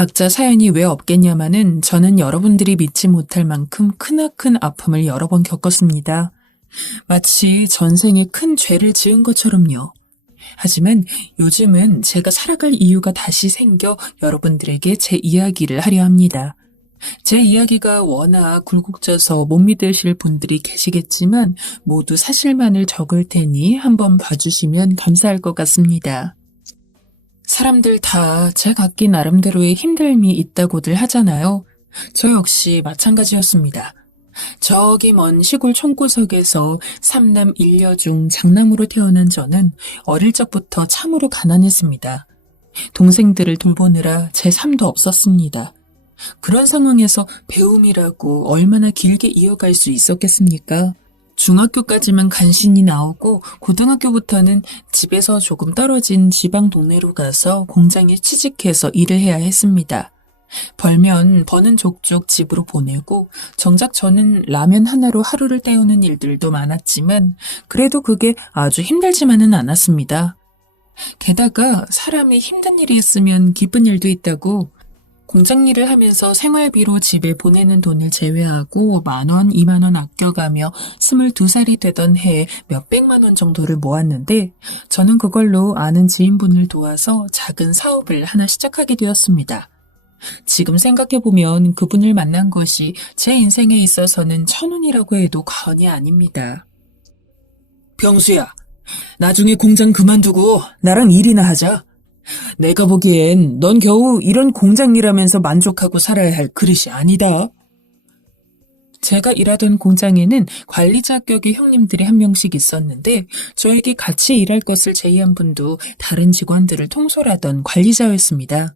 각자 사연이 왜 없겠냐마는 저는 여러분들이 믿지 못할 만큼 크나큰 아픔을 여러 번 겪었습니다. 마치 전생에 큰 죄를 지은 것처럼요. 하지만 요즘은 제가 살아갈 이유가 다시 생겨 여러분들에게 제 이야기를 하려 합니다. 제 이야기가 워낙 굴곡져서 못 믿으실 분들이 계시겠지만 모두 사실만을 적을 테니 한번 봐주시면 감사할 것 같습니다. 사람들 다 제 각기 나름대로의 힘듦이 있다고들 하잖아요. 저 역시 마찬가지였습니다. 저기 먼 시골 촌구석에서 삼남 일녀 중 장남으로 태어난 저는 어릴 적부터 참으로 가난했습니다. 동생들을 돌보느라 제 삶도 없었습니다. 그런 상황에서 배움이라고 얼마나 길게 이어갈 수 있었겠습니까? 중학교까지만 간신히 나오고 고등학교부터는 집에서 조금 떨어진 지방 동네로 가서 공장에 취직해서 일을 해야 했습니다. 벌면 버는 족족 집으로 보내고 정작 저는 라면 하나로 하루를 때우는 일들도 많았지만 그래도 그게 아주 힘들지만은 않았습니다. 게다가 사람이 힘든 일이 있으면 기쁜 일도 있다고 공장 일을 하면서 생활비로 집에 보내는 돈을 제외하고 10,000원, 20,000원 아껴가며 22살이 되던 해에 몇백만 원 정도를 모았는데 저는 그걸로 아는 지인분을 도와서 작은 사업을 하나 시작하게 되었습니다. 지금 생각해보면 그분을 만난 것이 제 인생에 있어서는 천운이라고 해도 과언이 아닙니다. 병수야, 나중에 공장 그만두고 나랑 일이나 하자. 내가 보기엔 넌 겨우 이런 공장 일하면서 만족하고 살아야 할 그릇이 아니다. 제가 일하던 공장에는 관리자격의 형님들이 한 명씩 있었는데 저에게 같이 일할 것을 제의한 분도 다른 직원들을 통솔하던 관리자였습니다.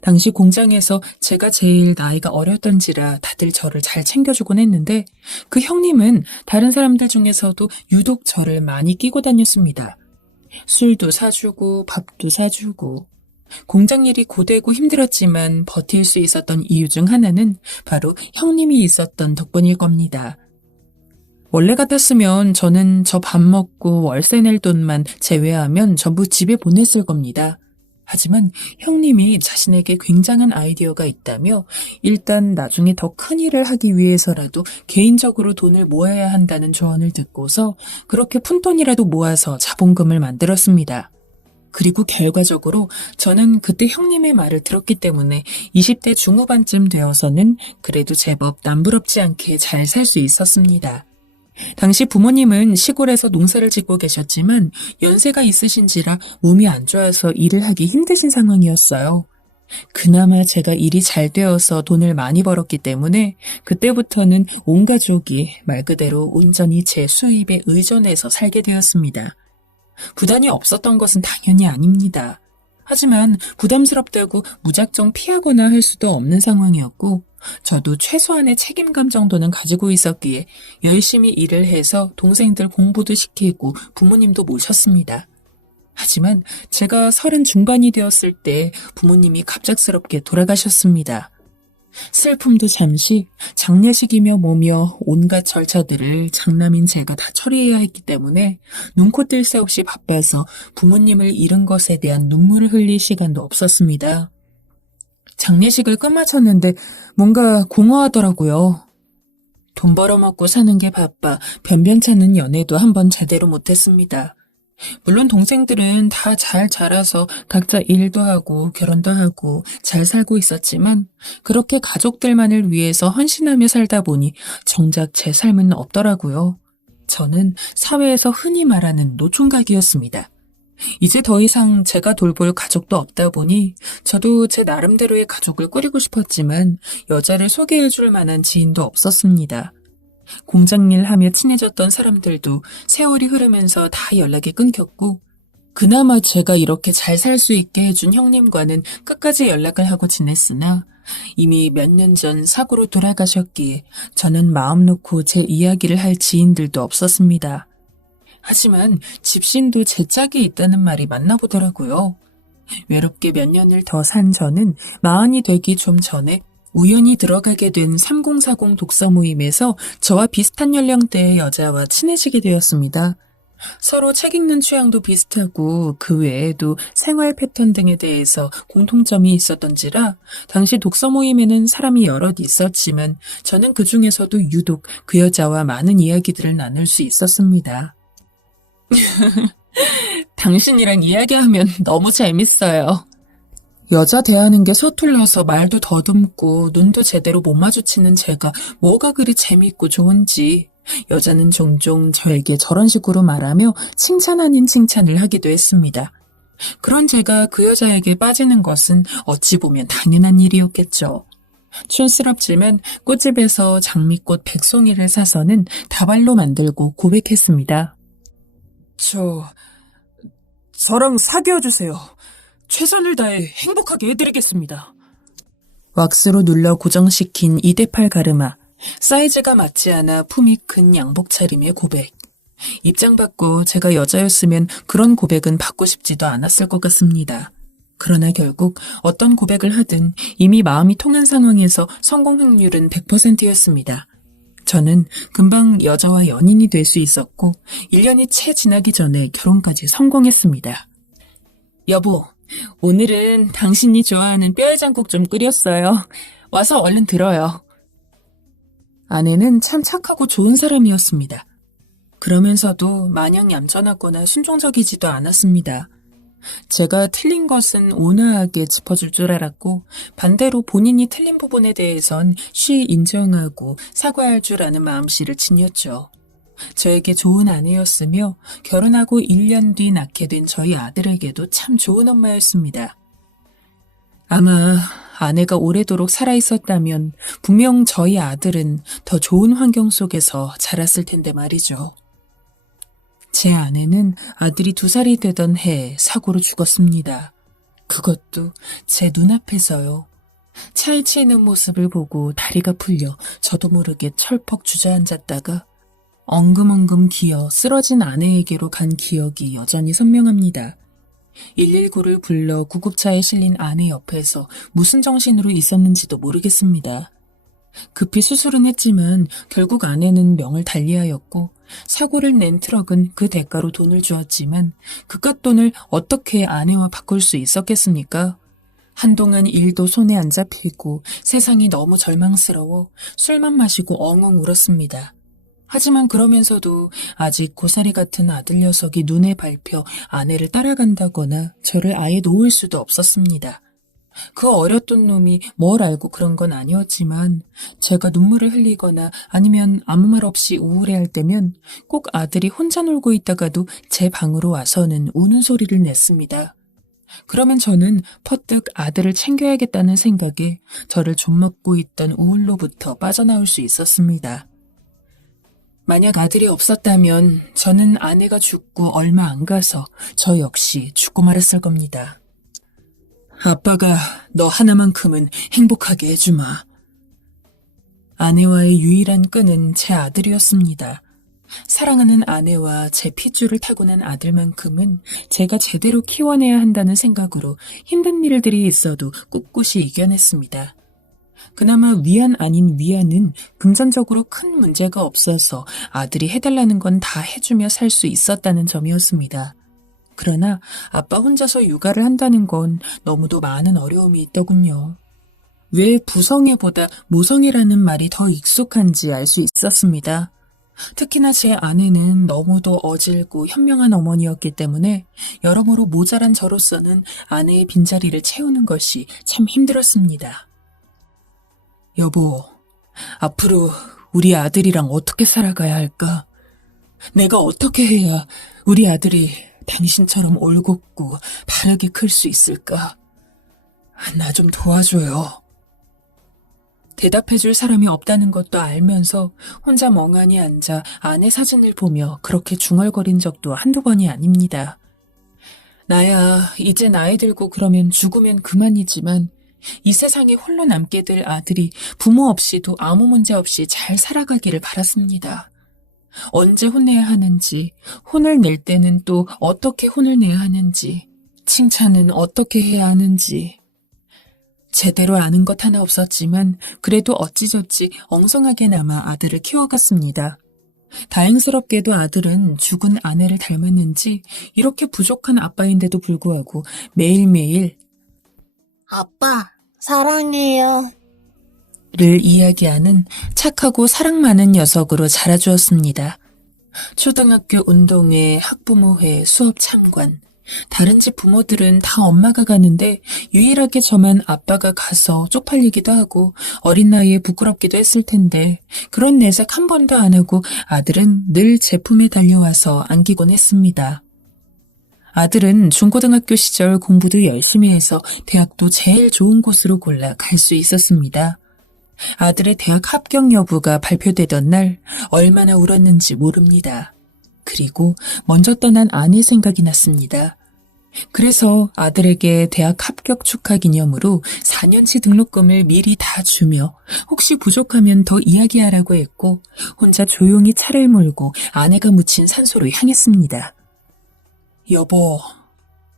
당시 공장에서 제가 제일 나이가 어렸던지라 다들 저를 잘 챙겨주곤 했는데 그 형님은 다른 사람들 중에서도 유독 저를 많이 끼고 다녔습니다. 술도 사주고 밥도 사주고 공장 일이 고되고 힘들었지만 버틸 수 있었던 이유 중 하나는 바로 형님이 있었던 덕분일 겁니다. 원래 같았으면 저는 저 밥 먹고 월세 낼 돈만 제외하면 전부 집에 보냈을 겁니다. 하지만 형님이 자신에게 굉장한 아이디어가 있다며 일단 나중에 더 큰 일을 하기 위해서라도 개인적으로 돈을 모아야 한다는 조언을 듣고서 그렇게 푼돈이라도 모아서 자본금을 만들었습니다. 그리고 결과적으로 저는 그때 형님의 말을 들었기 때문에 20대 중후반쯤 되어서는 그래도 제법 남부럽지 않게 잘 살 수 있었습니다. 당시 부모님은 시골에서 농사를 짓고 계셨지만 연세가 있으신지라 몸이 안 좋아서 일을 하기 힘드신 상황이었어요. 그나마 제가 일이 잘 되어서 돈을 많이 벌었기 때문에 그때부터는 온 가족이 말 그대로 온전히 제 수입에 의존해서 살게 되었습니다. 부담이 없었던 것은 당연히 아닙니다. 하지만 부담스럽다고 무작정 피하거나 할 수도 없는 상황이었고 저도 최소한의 책임감 정도는 가지고 있었기에 열심히 일을 해서 동생들 공부도 시키고 부모님도 모셨습니다. 하지만 제가 30 중반이 되었을 때 부모님이 갑작스럽게 돌아가셨습니다. 슬픔도 잠시 장례식이며 뭐며 온갖 절차들을 장남인 제가 다 처리해야 했기 때문에 눈코 뜰 새 없이 바빠서 부모님을 잃은 것에 대한 눈물을 흘릴 시간도 없었습니다. 장례식을 끝마쳤는데 뭔가 공허하더라고요. 돈 벌어먹고 사는 게 바빠 변변찮은 연애도 한번 제대로 못했습니다. 물론 동생들은 다 잘 자라서 각자 일도 하고 결혼도 하고 잘 살고 있었지만 그렇게 가족들만을 위해서 헌신하며 살다 보니 정작 제 삶은 없더라고요. 저는 사회에서 흔히 말하는 노총각이었습니다. 이제 더 이상 제가 돌볼 가족도 없다 보니 저도 제 나름대로의 가족을 꾸리고 싶었지만 여자를 소개해 줄 만한 지인도 없었습니다. 공장 일 하며 친해졌던 사람들도 세월이 흐르면서 다 연락이 끊겼고 그나마 제가 이렇게 잘 살 수 있게 해준 형님과는 끝까지 연락을 하고 지냈으나 이미 몇 년 전 사고로 돌아가셨기에 저는 마음 놓고 제 이야기를 할 지인들도 없었습니다. 하지만 집신도 제 짝이 있다는 말이 맞나 보더라고요. 외롭게 몇 년을 더 산 저는 40이 되기 좀 전에 우연히 들어가게 된 3040 독서 모임에서 저와 비슷한 연령대의 여자와 친해지게 되었습니다. 서로 책 읽는 취향도 비슷하고 그 외에도 생활 패턴 등에 대해서 공통점이 있었던지라 당시 독서 모임에는 사람이 여럿 있었지만 저는 그 중에서도 유독 그 여자와 많은 이야기들을 나눌 수 있었습니다. 당신이랑 이야기하면 너무 재밌어요. 여자 대하는 게 서툴러서 말도 더듬고 눈도 제대로 못 마주치는 제가 뭐가 그리 재밌고 좋은지 여자는 종종 저에게 저런 식으로 말하며 칭찬 아닌 칭찬을 하기도 했습니다. 그런 제가 그 여자에게 빠지는 것은 어찌 보면 당연한 일이었겠죠. 촌스럽지만 꽃집에서 장미꽃 100송이를 사서는 다발로 만들고 고백했습니다. 저랑 사귀어주세요. 최선을 다해 행복하게 해드리겠습니다. 왁스로 눌러 고정시킨 2대8 가르마, 사이즈가 맞지 않아 품이 큰 양복 차림의 고백. 입장 받고 제가 여자였으면 그런 고백은 받고 싶지도 않았을 것 같습니다. 그러나 결국 어떤 고백을 하든 이미 마음이 통한 상황에서 성공 확률은 100%였습니다. 저는 금방 여자와 연인이 될 수 있었고 1년이 채 지나기 전에 결혼까지 성공했습니다. 여보, 오늘은 당신이 좋아하는 뼈해장국 좀 끓였어요. 와서 얼른 들어요. 아내는 참 착하고 좋은 사람이었습니다. 그러면서도 마냥 얌전하거나 순종적이지도 않았습니다. 제가 틀린 것은 온화하게 짚어줄 줄 알았고 반대로 본인이 틀린 부분에 대해선 쉬 인정하고 사과할 줄 아는 마음씨를 지녔죠. 저에게 좋은 아내였으며 결혼하고 1년 뒤 낳게 된 저희 아들에게도 참 좋은 엄마였습니다. 아마 아내가 오래도록 살아있었다면 분명 저희 아들은 더 좋은 환경 속에서 자랐을 텐데 말이죠. 제 아내는 아들이 2살이 되던 해에 사고로 죽었습니다. 그것도 제 눈앞에서요. 차에 치이는 모습을 보고 다리가 풀려 저도 모르게 철퍽 주저앉았다가 엉금엉금 기어 쓰러진 아내에게로 간 기억이 여전히 선명합니다. 119를 불러 구급차에 실린 아내 옆에서 무슨 정신으로 있었는지도 모르겠습니다. 급히 수술은 했지만 결국 아내는 명을 달리하였고 사고를 낸 트럭은 그 대가로 돈을 주었지만 그깟 돈을 어떻게 아내와 바꿀 수 있었겠습니까? 한동안 일도 손에 안 잡히고 세상이 너무 절망스러워 술만 마시고 엉엉 울었습니다. 하지만 그러면서도 아직 고사리 같은 아들 녀석이 눈에 밟혀 아내를 따라간다거나 저를 아예 놓을 수도 없었습니다. 그 어렸던 놈이 뭘 알고 그런 건 아니었지만 제가 눈물을 흘리거나 아니면 아무 말 없이 우울해할 때면 꼭 아들이 혼자 놀고 있다가도 제 방으로 와서는 우는 소리를 냈습니다. 그러면 저는 퍼뜩 아들을 챙겨야겠다는 생각에 저를 좀먹고 있던 우울로부터 빠져나올 수 있었습니다. 만약 아들이 없었다면 저는 아내가 죽고 얼마 안 가서 저 역시 죽고 말았을 겁니다. 아빠가 너 하나만큼은 행복하게 해주마. 아내와의 유일한 끈은 제 아들이었습니다. 사랑하는 아내와 제 핏줄을 타고난 아들만큼은 제가 제대로 키워내야 한다는 생각으로 힘든 일들이 있어도 꿋꿋이 이겨냈습니다. 그나마 위안 아닌 위안은 금전적으로 큰 문제가 없어서 아들이 해달라는 건 다 해주며 살 수 있었다는 점이었습니다. 그러나 아빠 혼자서 육아를 한다는 건 너무도 많은 어려움이 있더군요. 왜 부성애보다 모성애라는 말이 더 익숙한지 알 수 있었습니다. 특히나 제 아내는 너무도 어질고 현명한 어머니였기 때문에 여러모로 모자란 저로서는 아내의 빈자리를 채우는 것이 참 힘들었습니다. 여보, 앞으로 우리 아들이랑 어떻게 살아가야 할까? 내가 어떻게 해야 우리 아들이 당신처럼 올곧고 바르게 클 수 있을까? 나 좀 도와줘요. 대답해줄 사람이 없다는 것도 알면서 혼자 멍하니 앉아 아내 사진을 보며 그렇게 중얼거린 적도 한두 번이 아닙니다. 나야 이제 나이 들고 그러면 죽으면 그만이지만 이 세상에 홀로 남게 될 아들이 부모 없이도 아무 문제 없이 잘 살아가기를 바랐습니다. 언제 혼내야 하는지, 혼을 낼 때는 또 어떻게 혼을 내야 하는지, 칭찬은 어떻게 해야 하는지. 제대로 아는 것 하나 없었지만 그래도 어찌저찌 엉성하게나마 아들을 키워갔습니다. 다행스럽게도 아들은 죽은 아내를 닮았는지 이렇게 부족한 아빠인데도 불구하고 매일매일 아빠, 사랑해요. 를 이야기하는 착하고 사랑 많은 녀석으로 자라주었습니다. 초등학교 운동회, 학부모회, 수업 참관. 다른 집 부모들은 다 엄마가 가는데 유일하게 저만 아빠가 가서 쪽팔리기도 하고 어린 나이에 부끄럽기도 했을 텐데 그런 내색 한 번도 안 하고 아들은 늘 제 품에 달려와서 안기곤 했습니다. 아들은 중고등학교 시절 공부도 열심히 해서 대학도 제일 좋은 곳으로 골라 갈 수 있었습니다. 아들의 대학 합격 여부가 발표되던 날 얼마나 울었는지 모릅니다. 그리고 먼저 떠난 아내 생각이 났습니다. 그래서 아들에게 대학 합격 축하 기념으로 4년치 등록금을 미리 다 주며 혹시 부족하면 더 이야기하라고 했고 혼자 조용히 차를 몰고 아내가 묻힌 산소로 향했습니다. 여보,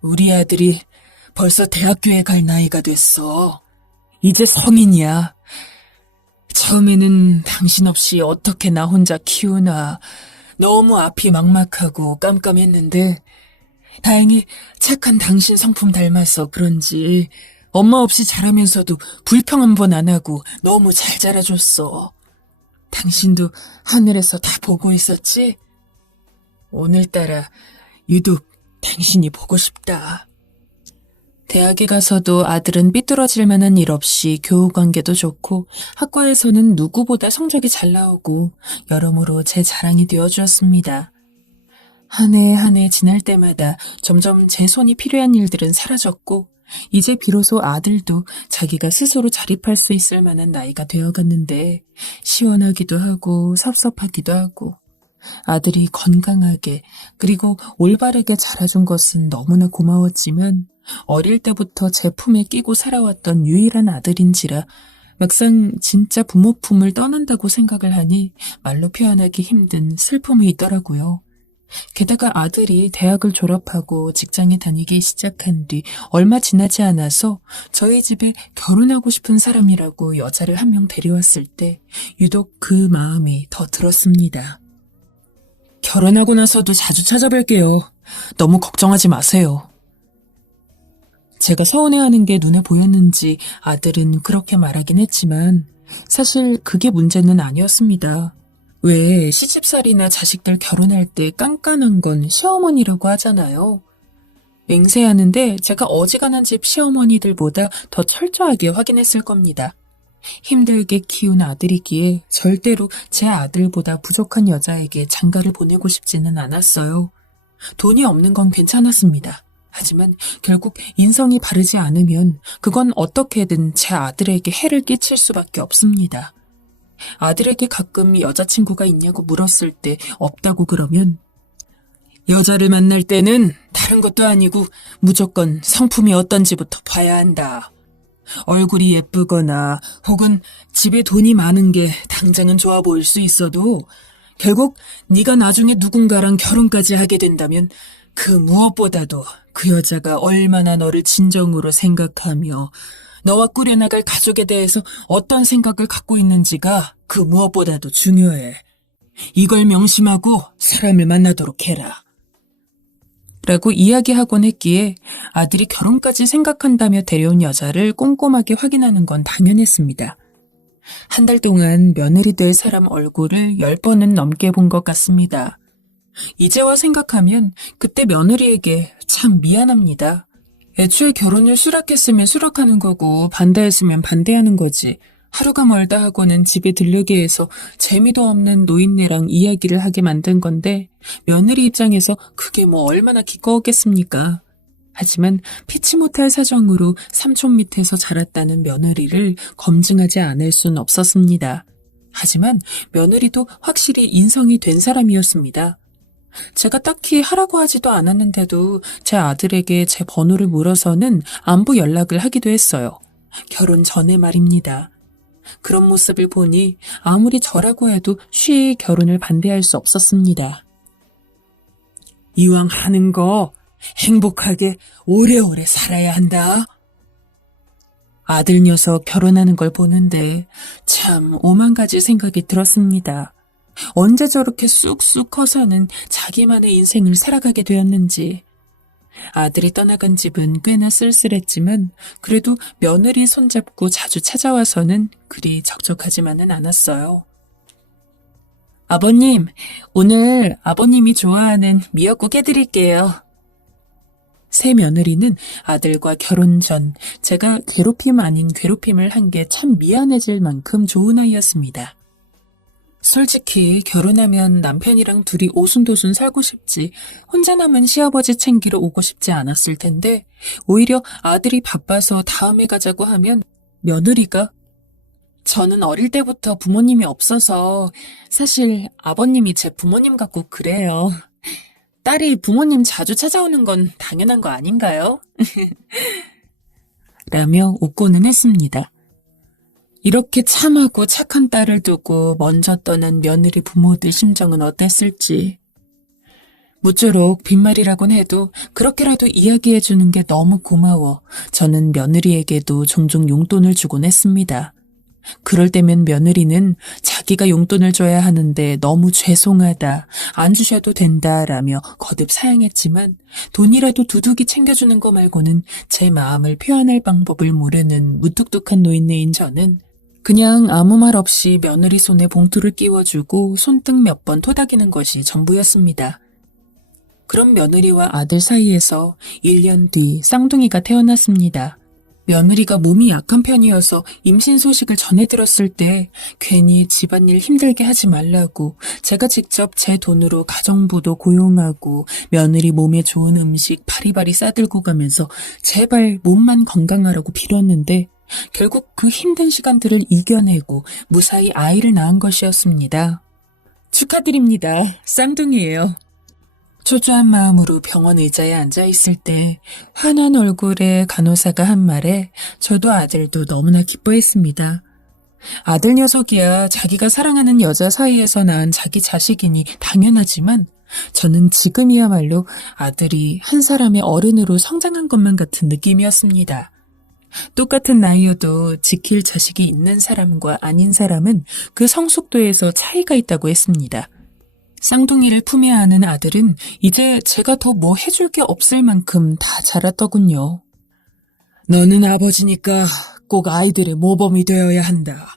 우리 아들이 벌써 대학교에 갈 나이가 됐어. 이제 성인이야. 처음에는 당신 없이 어떻게 나 혼자 키우나 너무 앞이 막막하고 깜깜했는데 다행히 착한 당신 성품 닮아서 그런지 엄마 없이 자라면서도 불평 한 번 안 하고 너무 잘 자라줬어. 당신도 하늘에서 다 보고 있었지? 오늘따라 유독 당신이 보고 싶다. 대학에 가서도 아들은 삐뚤어질 만한 일 없이 교우 관계도 좋고 학과에서는 누구보다 성적이 잘 나오고 여러모로 제 자랑이 되어주었습니다. 한 해 한 해 지날 때마다 점점 제 손이 필요한 일들은 사라졌고 이제 비로소 아들도 자기가 스스로 자립할 수 있을 만한 나이가 되어갔는데 시원하기도 하고 섭섭하기도 하고 아들이 건강하게 그리고 올바르게 자라준 것은 너무나 고마웠지만 어릴 때부터 제 품에 끼고 살아왔던 유일한 아들인지라 막상 진짜 부모 품을 떠난다고 생각을 하니 말로 표현하기 힘든 슬픔이 있더라고요. 게다가 아들이 대학을 졸업하고 직장에 다니기 시작한 뒤 얼마 지나지 않아서 저희 집에 결혼하고 싶은 사람이라고 여자를 한 명 데려왔을 때 유독 그 마음이 더 들었습니다. 결혼하고 나서도 자주 찾아뵐게요. 너무 걱정하지 마세요. 제가 서운해하는 게 눈에 보였는지 아들은 그렇게 말하긴 했지만 사실 그게 문제는 아니었습니다. 왜 시집살이나 자식들 결혼할 때 깐깐한 건 시어머니라고 하잖아요. 맹세하는데 제가 어지간한 집 시어머니들보다 더 철저하게 확인했을 겁니다. 힘들게 키운 아들이기에 절대로 제 아들보다 부족한 여자에게 장가를 보내고 싶지는 않았어요. 돈이 없는 건 괜찮았습니다. 하지만 결국 인성이 바르지 않으면 그건 어떻게든 제 아들에게 해를 끼칠 수밖에 없습니다. 아들에게 가끔 여자친구가 있냐고 물었을 때 없다고 그러면 여자를 만날 때는 다른 것도 아니고 무조건 성품이 어떤지부터 봐야 한다. 얼굴이 예쁘거나 혹은 집에 돈이 많은 게 당장은 좋아 보일 수 있어도 결국 네가 나중에 누군가랑 결혼까지 하게 된다면 그 무엇보다도 그 여자가 얼마나 너를 진정으로 생각하며 너와 꾸려나갈 가족에 대해서 어떤 생각을 갖고 있는지가 그 무엇보다도 중요해. 이걸 명심하고 사람을 만나도록 해라. 라고 이야기하곤 했기에 아들이 결혼까지 생각한다며 데려온 여자를 꼼꼼하게 확인하는 건 당연했습니다. 한 달 동안 며느리 될 사람 얼굴을 10번은 넘게 본 것 같습니다. 이제와 생각하면 그때 며느리에게 참 미안합니다. 애초에 결혼을 수락했으면 수락하는 거고 반대했으면 반대하는 거지. 하루가 멀다 하고는 집에 들르게 해서 재미도 없는 노인네랑 이야기를 하게 만든 건데 며느리 입장에서 그게 뭐 얼마나 기꺼웠겠습니까. 하지만 피치 못할 사정으로 삼촌 밑에서 자랐다는 며느리를 검증하지 않을 순 없었습니다. 하지만 며느리도 확실히 인성이 된 사람이었습니다. 제가 딱히 하라고 하지도 않았는데도 제 아들에게 제 번호를 물어서는 안부 연락을 하기도 했어요. 결혼 전에 말입니다. 그런 모습을 보니 아무리 저라고 해도 쉬이 결혼을 반대할 수 없었습니다. 이왕 하는 거 행복하게 오래오래 살아야 한다. 아들 녀석 결혼하는 걸 보는데 참 오만 가지 생각이 들었습니다. 언제 저렇게 쑥쑥 커서는 자기만의 인생을 살아가게 되었는지. 아들이 떠나간 집은 꽤나 쓸쓸했지만 그래도 며느리 손잡고 자주 찾아와서는 그리 적적하지만은 않았어요. 아버님, 오늘 아버님이 좋아하는 미역국 해드릴게요. 새 며느리는 아들과 결혼 전 제가 괴롭힘 아닌 괴롭힘을 한 게 참 미안해질 만큼 좋은 아이였습니다. 솔직히 결혼하면 남편이랑 둘이 오순도순 살고 싶지 혼자 남은 시아버지 챙기러 오고 싶지 않았을 텐데 오히려 아들이 바빠서 다음에 가자고 하면 며느리가 저는 어릴 때부터 부모님이 없어서 사실 아버님이 제 부모님 같고 그래요. 딸이 부모님 자주 찾아오는 건 당연한 거 아닌가요? 라며 웃고는 했습니다. 이렇게 참하고 착한 딸을 두고 먼저 떠난 며느리 부모들 심정은 어땠을지. 무쪼록 빈말이라곤 해도 그렇게라도 이야기해주는 게 너무 고마워 저는 며느리에게도 종종 용돈을 주곤 했습니다. 그럴 때면 며느리는 자기가 용돈을 줘야 하는데 너무 죄송하다, 안 주셔도 된다라며 거듭 사양했지만 돈이라도 두둑이 챙겨주는 거 말고는 제 마음을 표현할 방법을 모르는 무뚝뚝한 노인네인 저는 그냥 아무 말 없이 며느리 손에 봉투를 끼워주고 손등 몇 번 토닥이는 것이 전부였습니다. 그런 며느리와 아들 사이에서 1년 뒤 쌍둥이가 태어났습니다. 며느리가 몸이 약한 편이어서 임신 소식을 전해 들었을 때 괜히 집안일 힘들게 하지 말라고 제가 직접 제 돈으로 가정부도 고용하고 며느리 몸에 좋은 음식 바리바리 싸들고 가면서 제발 몸만 건강하라고 빌었는데 결국 그 힘든 시간들을 이겨내고 무사히 아이를 낳은 것이었습니다. 축하드립니다. 쌍둥이에요. 초조한 마음으로 병원 의자에 앉아있을 때 환한 얼굴의 간호사가 한 말에 저도 아들도 너무나 기뻐했습니다. 아들 녀석이야 자기가 사랑하는 여자 사이에서 낳은 자기 자식이니 당연하지만 저는 지금이야말로 아들이 한 사람의 어른으로 성장한 것만 같은 느낌이었습니다. 똑같은 나이여도 지킬 자식이 있는 사람과 아닌 사람은 그 성숙도에서 차이가 있다고 했습니다. 쌍둥이를 품에 안은 아들은 이제 제가 더 뭐 해줄 게 없을 만큼 다 자랐더군요. 너는 아버지니까 꼭 아이들의 모범이 되어야 한다.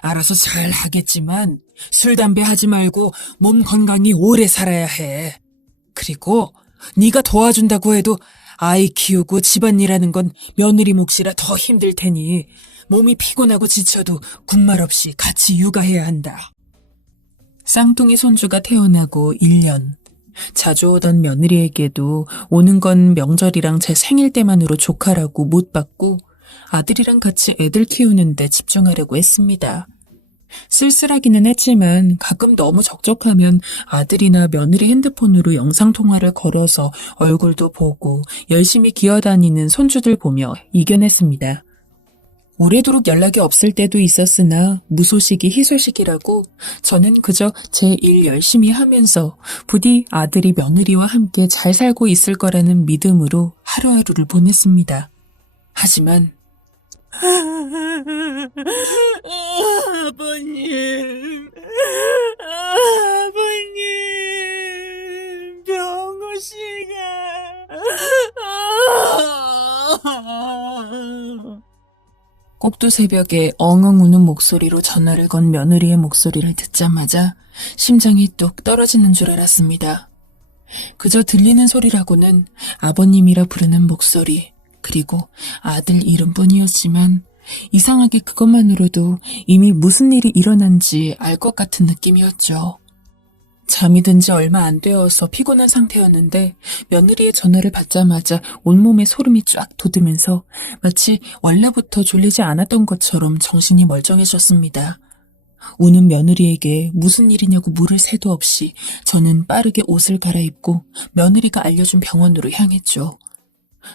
알아서 잘 하겠지만 술, 담배 하지 말고 몸 건강히 오래 살아야 해. 그리고 네가 도와준다고 해도 아이 키우고 집안일하는 건 며느리 몫이라 더 힘들 테니 몸이 피곤하고 지쳐도 군말 없이 같이 육아해야 한다. 쌍둥이 손주가 태어나고 1년. 자주 오던 며느리에게도 오는 건 명절이랑 제 생일 때만으로 조카라고 못 받고 아들이랑 같이 애들 키우는데 집중하려고 했습니다. 쓸쓸하기는 했지만 가끔 너무 적적하면 아들이나 며느리 핸드폰으로 영상통화를 걸어서 얼굴도 보고 열심히 기어다니는 손주들 보며 이겨냈습니다. 오래도록 연락이 없을 때도 있었으나 무소식이 희소식이라고 저는 그저 제 일 열심히 하면서 부디 아들이 며느리와 함께 잘 살고 있을 거라는 믿음으로 하루하루를 보냈습니다. 하지만 아버님, 병호 씨가 꼭두 새벽에 엉엉 우는 목소리로 전화를 건 며느리의 목소리를 듣자마자 심장이 뚝 떨어지는 줄 알았습니다. 그저 들리는 소리라고는 아버님이라 부르는 목소리, 그리고 아들 이름뿐이었지만 이상하게 그것만으로도 이미 무슨 일이 일어난지 알 것 같은 느낌이었죠. 잠이 든 지 얼마 안 되어서 피곤한 상태였는데 며느리의 전화를 받자마자 온몸에 소름이 쫙 돋으면서 마치 원래부터 졸리지 않았던 것처럼 정신이 멀쩡해졌습니다. 우는 며느리에게 무슨 일이냐고 물을 새도 없이 저는 빠르게 옷을 갈아입고 며느리가 알려준 병원으로 향했죠.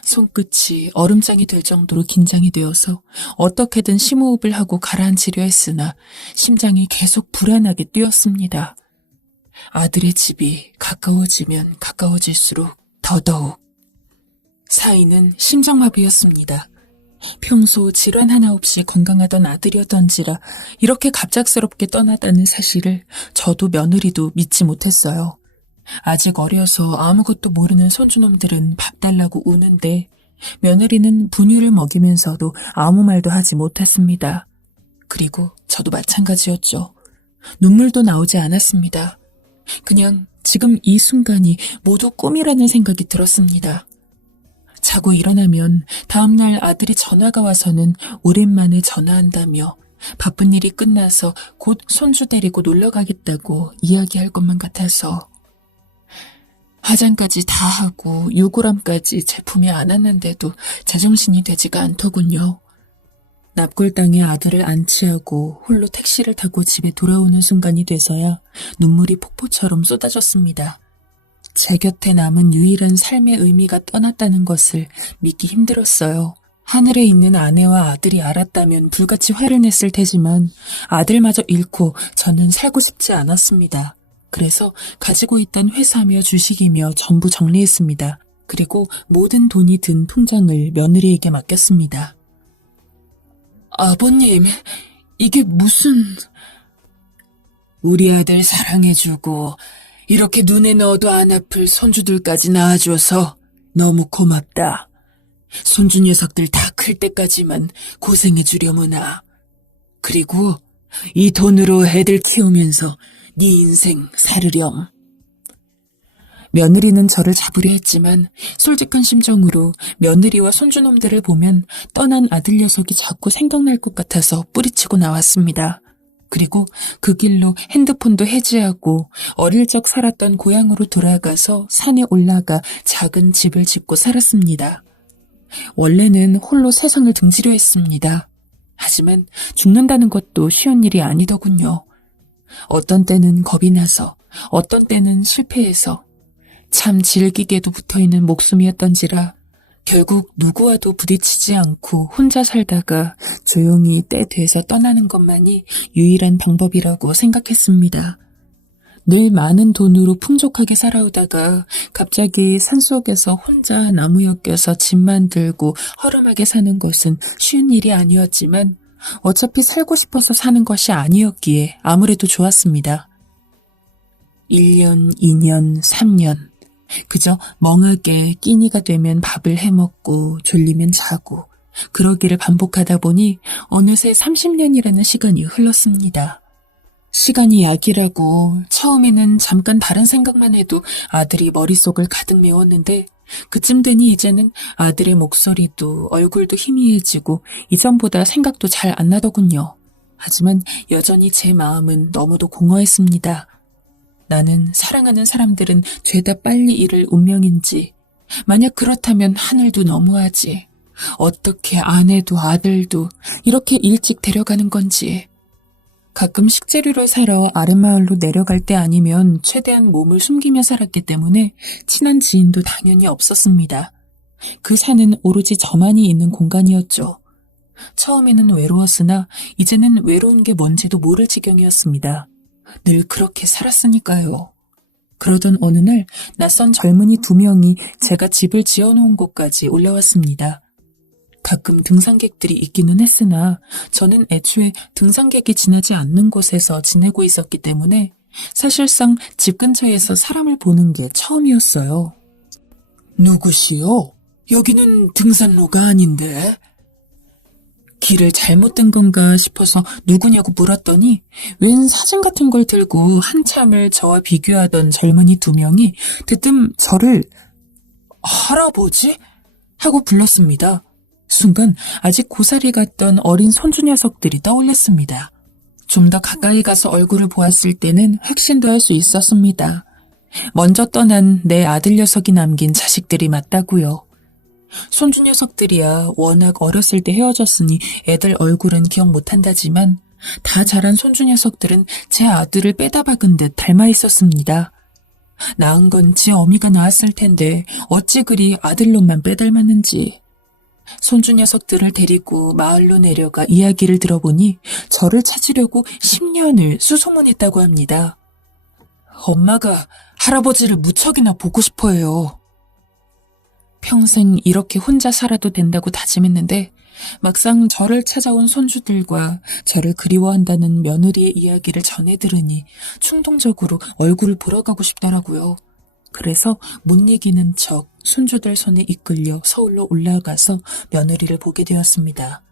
손끝이 얼음장이 될 정도로 긴장이 되어서 어떻게든 심호흡을 하고 가라앉히려 했으나 심장이 계속 불안하게 뛰었습니다. 아들의 집이 가까워지면 가까워질수록 더더욱 사인은 심장마비였습니다. 평소 질환 하나 없이 건강하던 아들이었던지라 이렇게 갑작스럽게 떠나다는 사실을 저도 며느리도 믿지 못했어요. 아직 어려서 아무것도 모르는 손주놈들은 밥 달라고 우는데 며느리는 분유를 먹이면서도 아무 말도 하지 못했습니다. 그리고 저도 마찬가지였죠. 눈물도 나오지 않았습니다. 그냥 지금 이 순간이 모두 꿈이라는 생각이 들었습니다. 자고 일어나면 다음날 아들이 전화가 와서는 오랜만에 전화한다며 바쁜 일이 끝나서 곧 손주 데리고 놀러 가겠다고 이야기할 것만 같아서 화장까지 다 하고 유골함까지 제품이 안 왔는데도 제정신이 되지가 않더군요. 납골당에 아들을 안치하고 홀로 택시를 타고 집에 돌아오는 순간이 돼서야 눈물이 폭포처럼 쏟아졌습니다. 제 곁에 남은 유일한 삶의 의미가 떠났다는 것을 믿기 힘들었어요. 하늘에 있는 아내와 아들이 알았다면 불같이 화를 냈을 테지만 아들마저 잃고 저는 살고 싶지 않았습니다. 그래서 가지고 있던 회사며 주식이며 전부 정리했습니다. 그리고 모든 돈이 든 통장을 며느리에게 맡겼습니다. 아버님, 이게 무슨... 우리 아들 사랑해주고 이렇게 눈에 넣어도 안 아플 손주들까지 낳아줘서 너무 고맙다. 손주 녀석들 다 클 때까지만 고생해주려무나. 그리고 이 돈으로 애들 키우면서 네 인생 살으렴. 며느리는 저를 잡으려 했지만 솔직한 심정으로 며느리와 손주놈들을 보면 떠난 아들 녀석이 자꾸 생각날 것 같아서 뿌리치고 나왔습니다. 그리고 그 길로 핸드폰도 해지하고 어릴 적 살았던 고향으로 돌아가서 산에 올라가 작은 집을 짓고 살았습니다. 원래는 홀로 세상을 등지려 했습니다. 하지만 죽는다는 것도 쉬운 일이 아니더군요. 어떤 때는 겁이 나서, 어떤 때는 실패해서 참 질기게도 붙어있는 목숨이었던지라 결국 누구와도 부딪히지 않고 혼자 살다가 조용히 때 돼서 떠나는 것만이 유일한 방법이라고 생각했습니다. 늘 많은 돈으로 풍족하게 살아오다가 갑자기 산속에서 혼자 나무에 껴서 집 만들고 허름하게 사는 것은 쉬운 일이 아니었지만 어차피 살고 싶어서 사는 것이 아니었기에 아무래도 좋았습니다. 1년, 2년, 3년 그저 멍하게 끼니가 되면 밥을 해먹고 졸리면 자고 그러기를 반복하다 보니 어느새 30년이라는 시간이 흘렀습니다. 시간이 약이라고 처음에는 잠깐 다른 생각만 해도 아들이 머릿속을 가득 메웠는데 그쯤 되니 이제는 아들의 목소리도 얼굴도 희미해지고 이전보다 생각도 잘 안 나더군요. 하지만 여전히 제 마음은 너무도 공허했습니다. 나는 사랑하는 사람들은 죄다 빨리 잃을 운명인지 만약 그렇다면 하늘도 너무하지. 어떻게 아내도 아들도 이렇게 일찍 데려가는 건지. 가끔 식재료를 사러 아랫마을로 내려갈 때 아니면 최대한 몸을 숨기며 살았기 때문에 친한 지인도 당연히 없었습니다. 그 산은 오로지 저만이 있는 공간이었죠. 처음에는 외로웠으나 이제는 외로운 게 뭔지도 모를 지경이었습니다. 늘 그렇게 살았으니까요. 그러던 어느 날 낯선 젊은이 2명이 제가 집을 지어놓은 곳까지 올라왔습니다. 가끔 등산객들이 있기는 했으나 저는 애초에 등산객이 지나지 않는 곳에서 지내고 있었기 때문에 사실상 집 근처에서 사람을 보는 게 처음이었어요. 누구시오? 여기는 등산로가 아닌데. 길을 잘못 든 건가 싶어서 누구냐고 물었더니 웬 사진 같은 걸 들고 한참을 저와 비교하던 젊은이 2명이 대뜸 저를 할아버지? 하고 불렀습니다. 순간 아직 고사리 같던 어린 손주 녀석들이 떠올랐습니다. 좀 더 가까이 가서 얼굴을 보았을 때는 확신도 할 수 있었습니다. 먼저 떠난 내 아들 녀석이 남긴 자식들이 맞다고요. 손주 녀석들이야 워낙 어렸을 때 헤어졌으니 애들 얼굴은 기억 못한다지만 다 자란 손주 녀석들은 제 아들을 빼다 박은 듯 닮아 있었습니다. 낳은 건 지 어미가 낳았을 텐데 어찌 그리 아들놈만 빼닮았는지. 손주 녀석들을 데리고 마을로 내려가 이야기를 들어보니 저를 찾으려고 10년을 수소문했다고 합니다. 엄마가 할아버지를 무척이나 보고 싶어해요. 평생 이렇게 혼자 살아도 된다고 다짐했는데 막상 저를 찾아온 손주들과 저를 그리워한다는 며느리의 이야기를 전해 들으니 충동적으로 얼굴을 보러 가고 싶더라고요. 그래서 못 이기는 척 손주들 손에 이끌려 서울로 올라가서 며느리를 보게 되었습니다.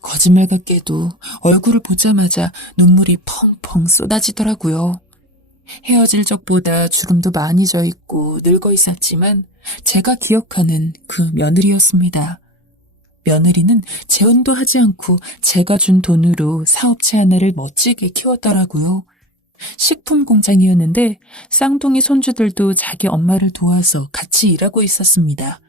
거짓말 같게도 얼굴을 보자마자 눈물이 펑펑 쏟아지더라고요. 헤어질 적보다 주름도 많이 져 있고 늙어 있었지만 제가 기억하는 그 며느리였습니다. 며느리는 재혼도 하지 않고 제가 준 돈으로 사업체 하나를 멋지게 키웠더라고요. 식품 공장이었는데 쌍둥이 손주들도 자기 엄마를 도와서 같이 일하고 있었습니다.